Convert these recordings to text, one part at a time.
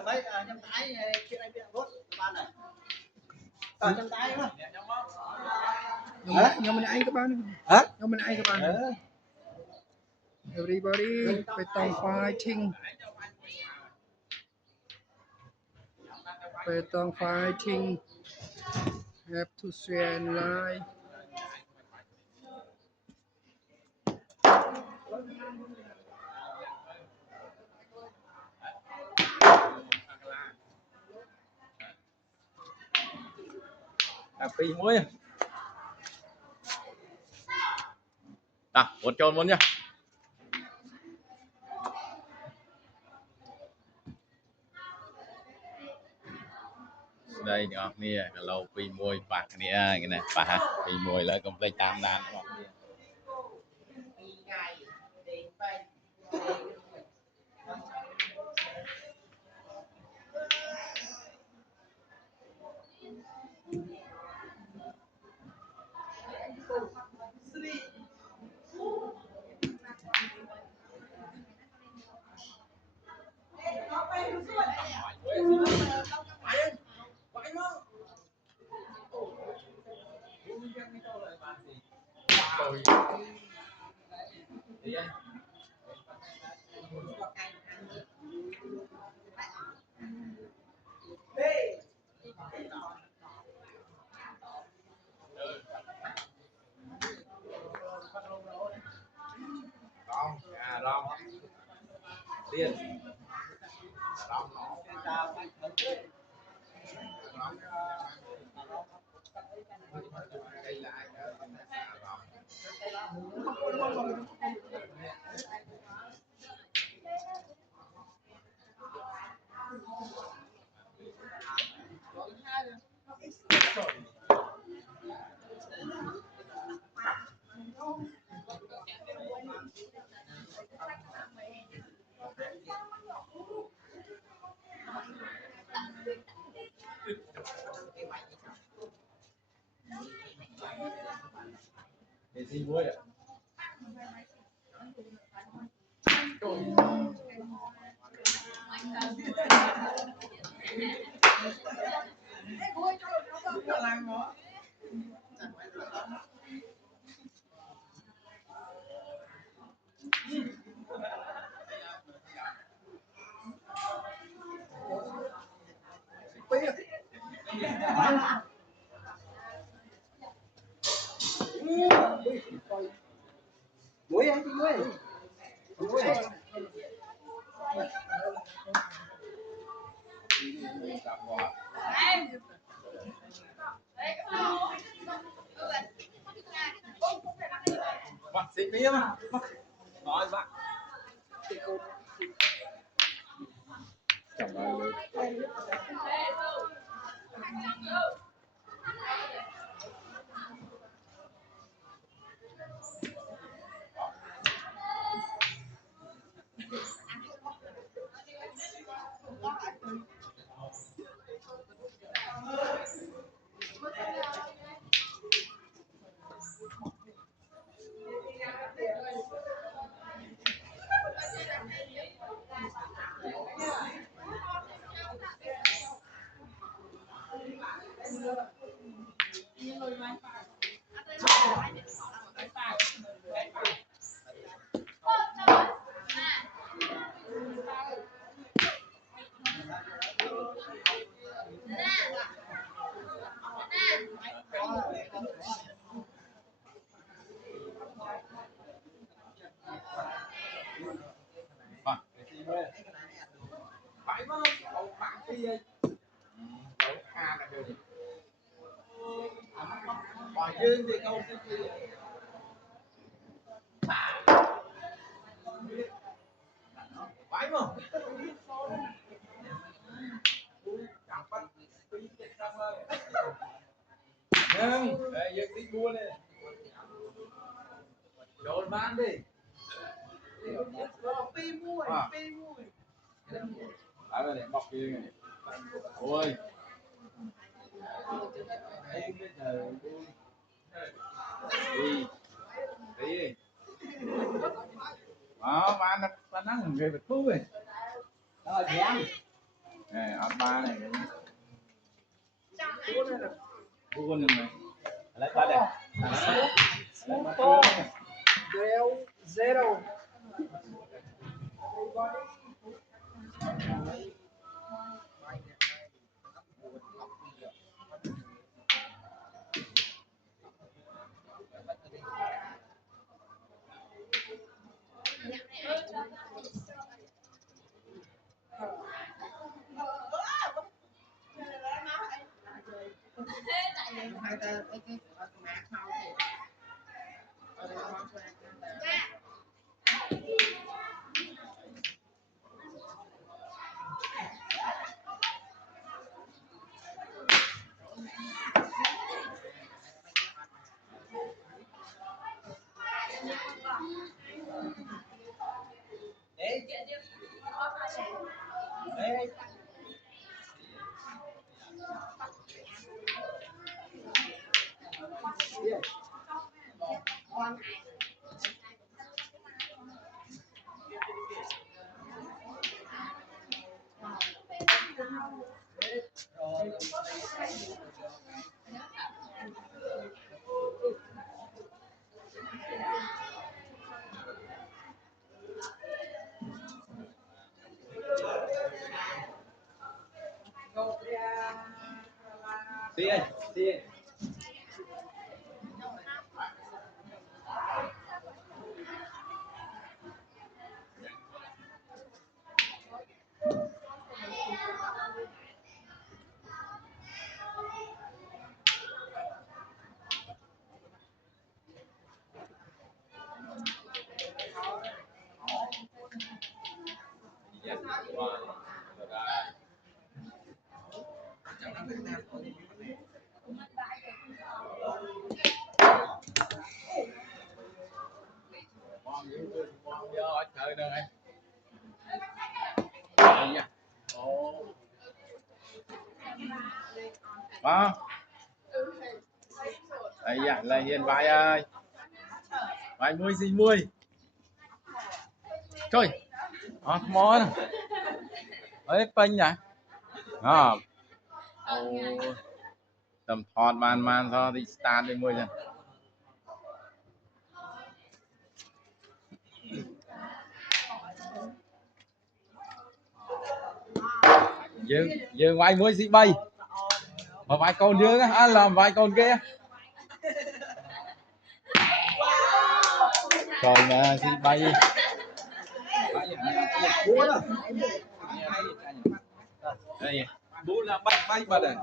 mấy nhâm tái chuyện này biết rốt ban này nhâm tái mà nhóm mình ai các bạn hả nhóm mình ai các bạn everybody Petong fighting Petong fighting have to share and lie phi muối một tròn luôn nhá đây được nè lâu phi muối bạc nè cái này bạc phi muối lại công ty tam đàn Long tiền để xin muối ạ muối anh muối muối bác sĩ bia mà nói bác chẳng ai phải mà ông bạn đi hỏi duyên thì câu phải mà không đây dân đi mua này đồn bán đi pi muối pi muối ở đây bọc kia này ôi đi đi đó mà nó người bật phú rồi rồi thì ăn ăn ba này buôn này lấy ba đây Del zero. đi ơi đi chơi đâu anh đó đây à là hiền vai ơi vai mui gì mui chơi come on ấy pênh nhỉ tầm thọt man do đi start đi mui rồi dương vai mui gì bay mà vai con dương á làm vai con kia rồi mà gì bay đây bố là bay bay đây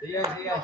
đi ơi đây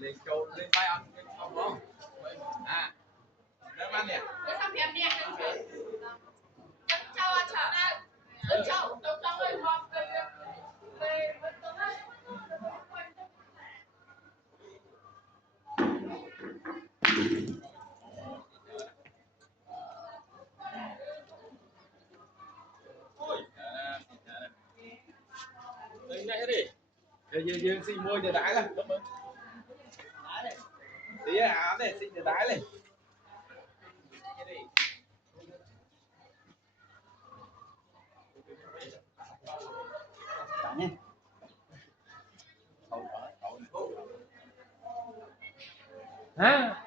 lên châu lên vai ăn không không à lên ăn nè dương xin mua giờ đái là tí áo này xin giờ đái này hả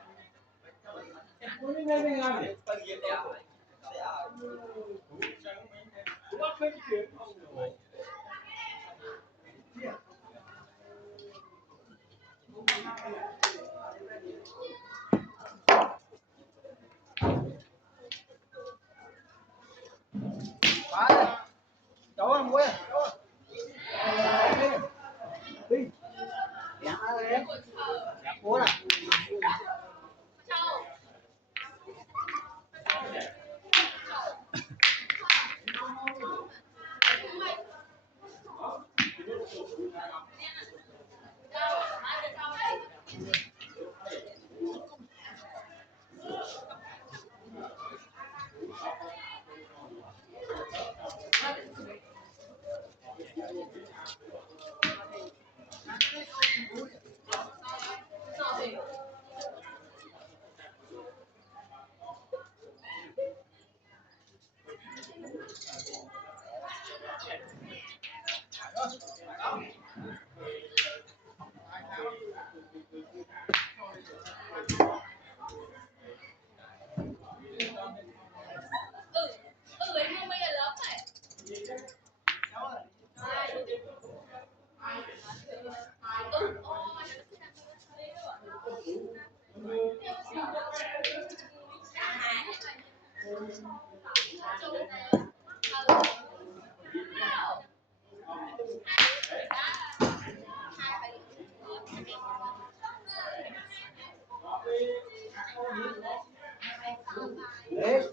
Cháu ăn quên. Đi. Dạ em. Bố nào. Đấy.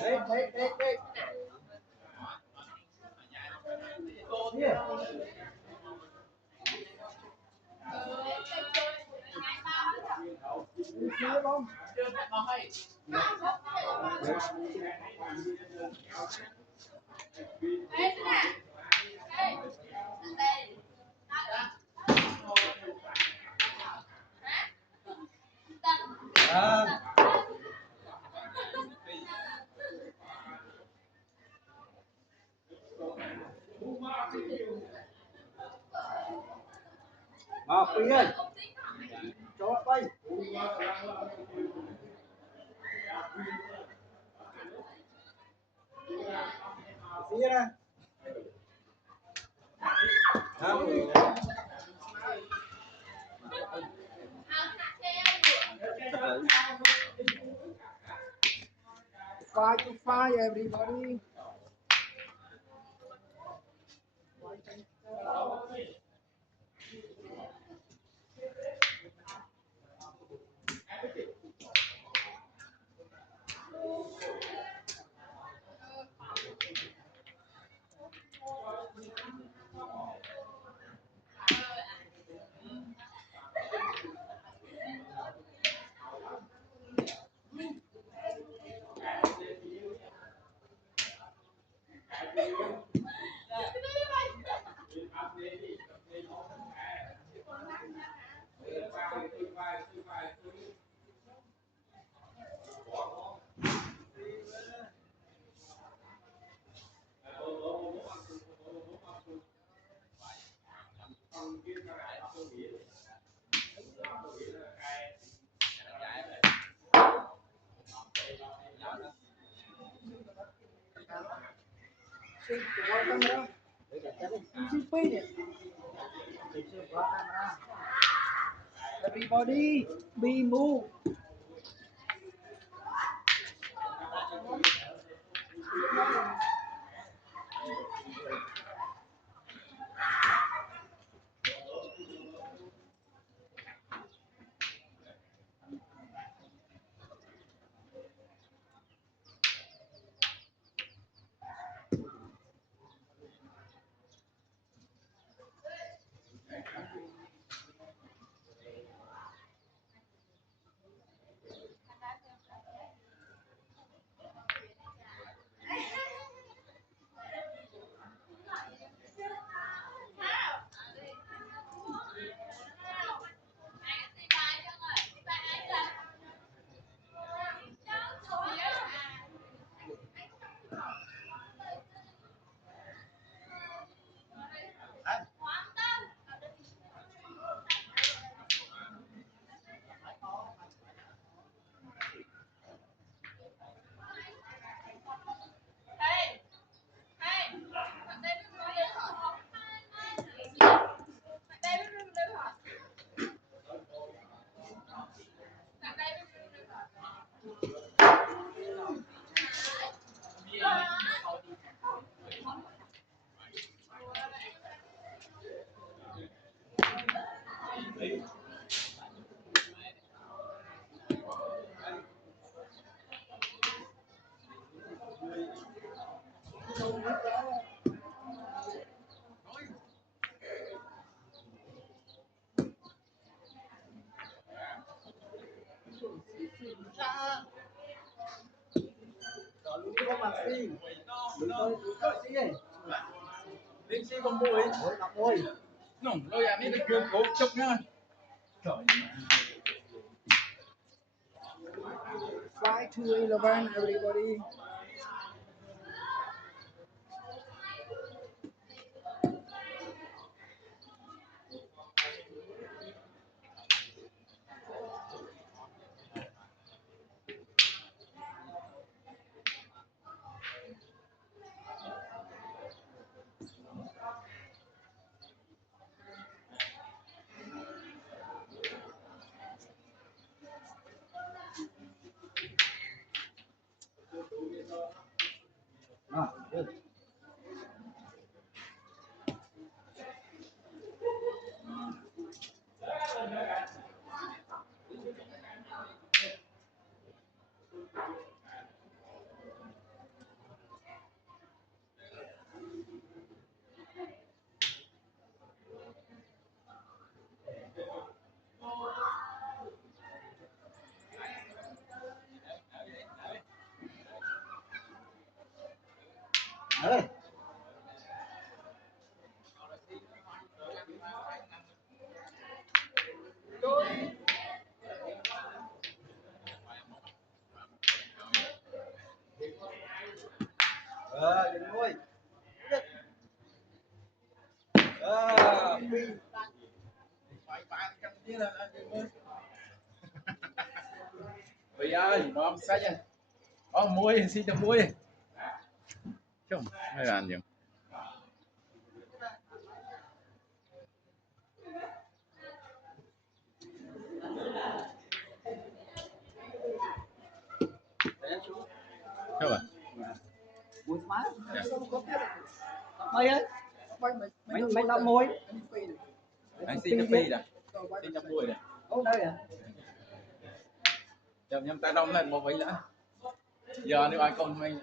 Đấy, đấy, đấy, đấy. Here. You see it, Mom? À. Phi ơi. Cho bay. Phía đây. five to five everybody everybody be move Rồi luôn có mặt xi. Luôn có xi ấy. Linh si con mồi. Ôi ngọc ơi. Nồng lôi anh ấy được cố chốc nhá. Trời. 5-11 everybody. À, được. Đấy. Đừng nuôi. Phi. Phải bạn cầm như là Vì ơi, bom sách à. Muối, xin cho muối. Chồng, hay là ăn gì? Chồng à? Muối má. Dạ. Mày ấy. Mày làm muối. Anh xin cho phi nè. Xin cho muối nè. Ở đây à? Chồng nhâm ta đông lên một vị nữa. Giờ nếu ai con mình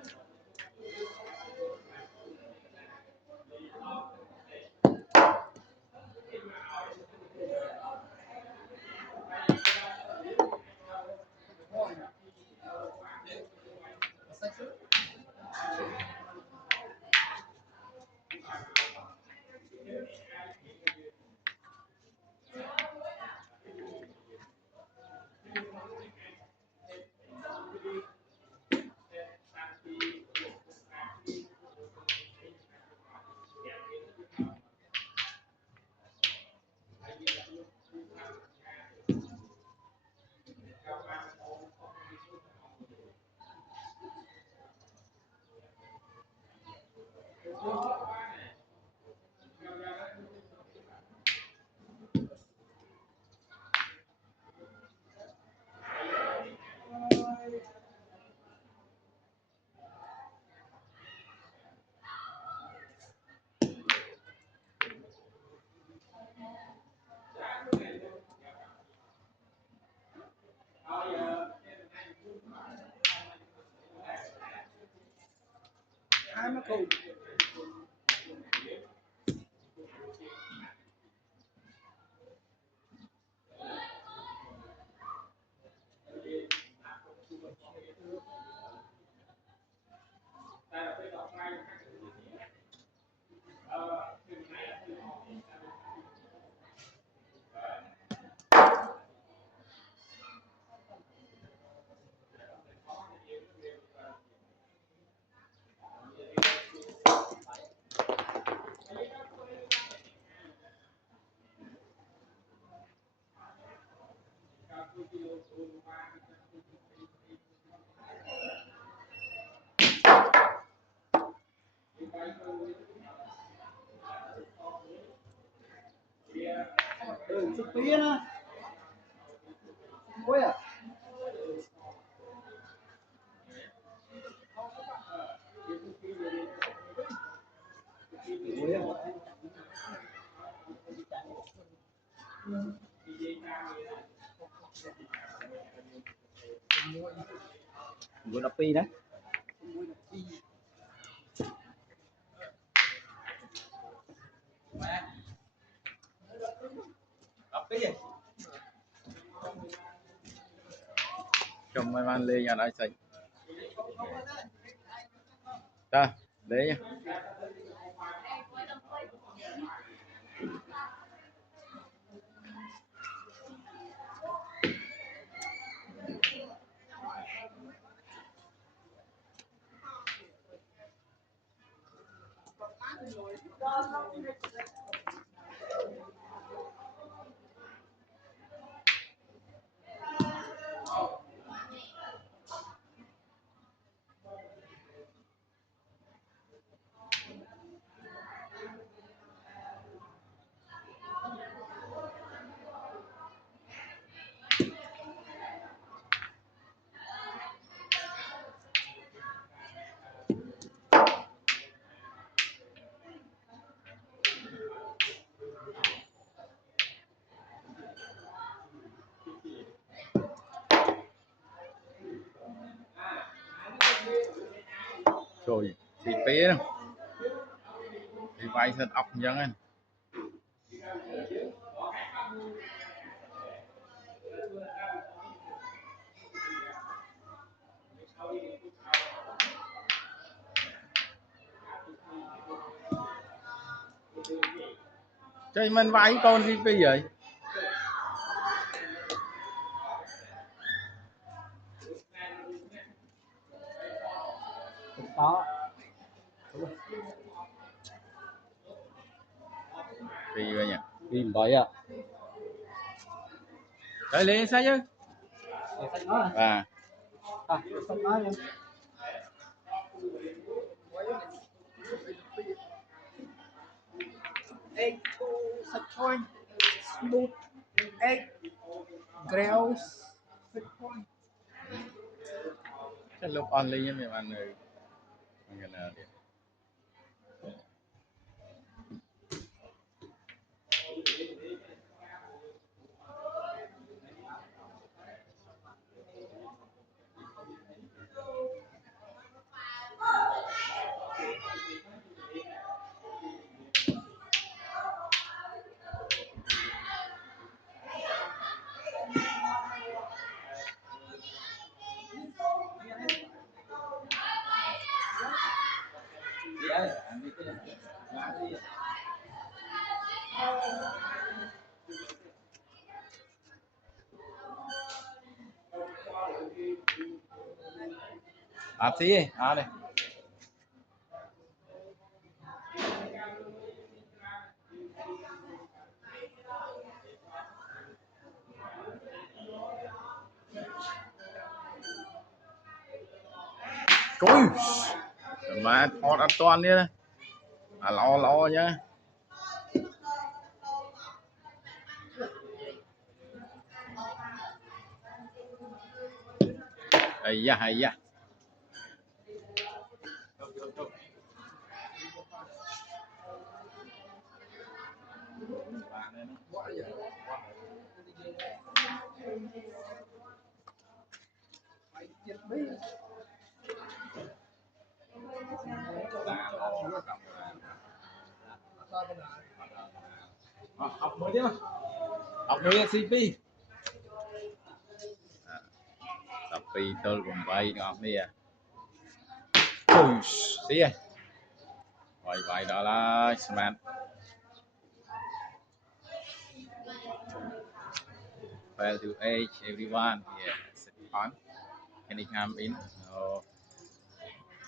I'm a coach. Sụp pía nữa. Muối à? Muối à? Muối đập pi đấy. mày mang lên nhà đại sạch ta lấy nhá rồi thì bé đâu thì vay thật ọc nhá anh chơi mình vay con gì bây giờ đó thì vậy nhỉ tìm vậy à chơi lên sao chứ à xong nói luôn egg to Sachoi smooth egg grilled Sachoi chắc lúc only mình ăn rồi mình là à tí à đây cối mà thọt an toàn đi này à lo nhá hay da học mới chứ học mới CP tapi tôi cũng vậy ngọc đi à tí à vậy đó là smart well to age everyone yeah sit on can he come in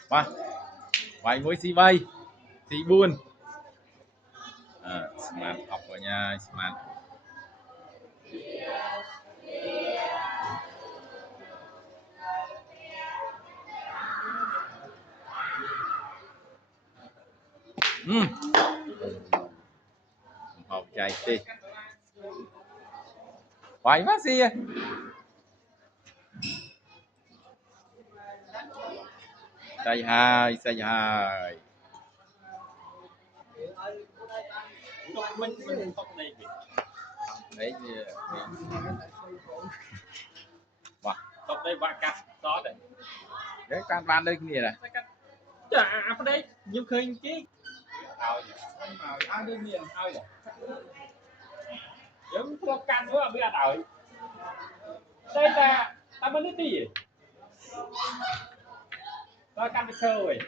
mà vậy với si bay si buôn smart học ở nhà smart học chạy đi vậy mà gì say hai mình không này đấy thì wow không đây ba cắt đó đấy đấy can ban đây cái gì này chả ở đây nhiều khi chứ ai đương nhiên ai vậy giống có cắt nữa biết đâu đây ta ta mới đi Coi cam chơi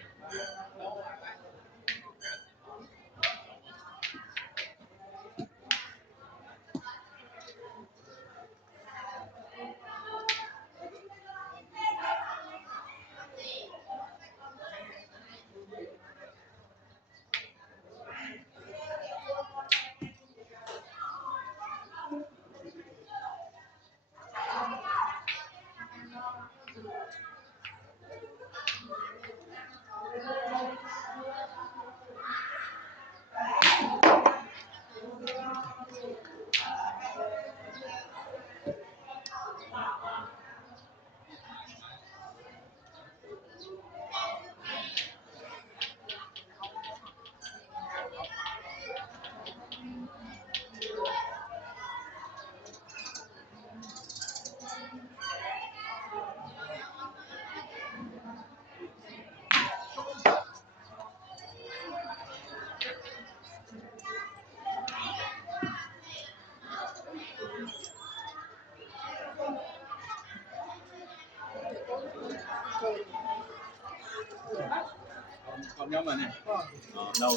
còn nhau mà này đâu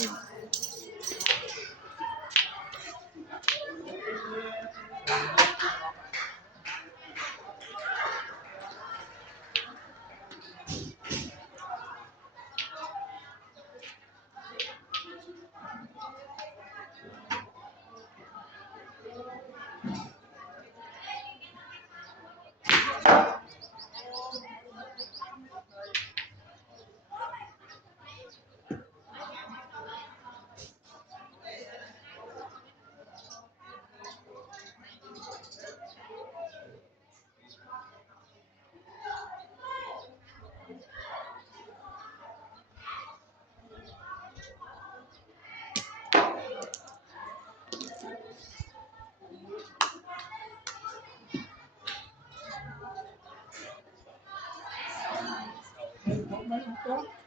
Mấy hôm trước